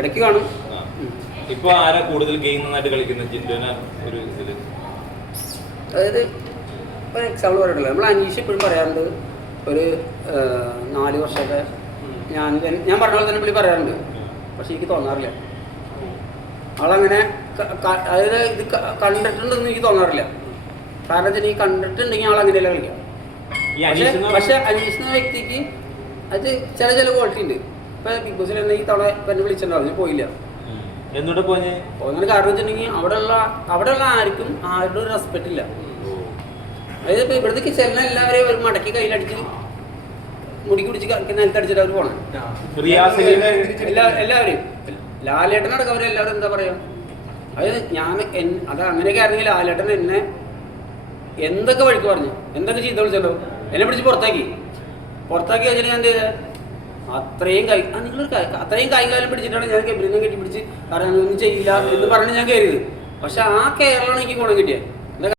ഇടയ്ക്ക് കാണും. ഇപ്പൊ ആരാ കൂടുതൽ ഗെയിം നന്നായിട്ട് കളിക്കുന്നത്? ജിൻഡോന ഒരു ഇതില്, അതായത് ഒരു എക്സാമ്പിൾ പറയണ്ടല്ലോ, നമ്മൾ അനീഷ് ഇപ്പോഴും പറയാറുണ്ട്, ഒരു 4 വർഷമൊക്കെ ഞാൻ പറഞ്ഞ പോലെ തന്നെ പുള്ളി പറയാറുണ്ട്. പക്ഷെ എനിക്ക് തോന്നാറില്ല ആളങ്ങനെ. അതായത് ഇത് കണ്ടിട്ടുണ്ടെന്ന് എനിക്ക് തോന്നാറില്ല. കാരണം വെച്ചാൽ ഈ കണ്ടിട്ടുണ്ടെങ്കിൽ ആൾ അങ്ങനെയല്ല കളിക്കാം. പക്ഷെ അനീഷ് എന്ന വ്യക്തിക്ക് അത് ചില ക്വാളിറ്റി ഉണ്ട്. ഇപ്പൊ ബിഗ് ബോസിൽ തന്നെ ഈ തവണ എന്നെ വിളിച്ചിട്ടുണ്ടാവും, പോയില്ല. എന്തുകൊണ്ട് പോകുന്നതിന് കാരണം വെച്ചിട്ടുണ്ടെങ്കിൽ അവിടെയുള്ള ആർക്കും ആരുടെ ഒരു റെസ്പെക്ട് ഇല്ല. അതായത് ഇപ്പൊ ഇവിടത്തേക്ക് ചെല്ലുന്ന എല്ലാവരെയും ഒരു മടക്കി കയ്യിലടിച്ച് മുടിക്ക് പിടിച്ച് നിലത്തടിച്ചിട്ട് അവർ പോകണം. എല്ലാവരെയും ലാലേട്ടനടക്കം അവരെല്ലാവരും എന്താ പറയാ, അതായത് അത് അങ്ങനെയൊക്കെ ആയിരുന്നെങ്കിൽ ലാലേട്ടൻ എന്നെ എന്തൊക്കെ വഴിക്ക് പറഞ്ഞു, എന്തൊക്കെ ചീത്ത വിളിച്ചല്ലോ, എന്നെ പിടിച്ച് പുറത്താക്കി വെച്ചിട്ട് ഞാൻ എന്ത് ചെയ്തത്, അത്രയും കൈകാലം പിടിച്ചിട്ടാണ് ഞാൻ കെബിലിനെ കെട്ടിപ്പിടിച്ച് കാരണം ഒന്നും ചെയ്യില്ല എന്ന് പറഞ്ഞ് ഞാൻ കയറിയത്. പക്ഷെ ആ കേരളമാണ് എനിക്ക് ഗുണം കിട്ടിയത്.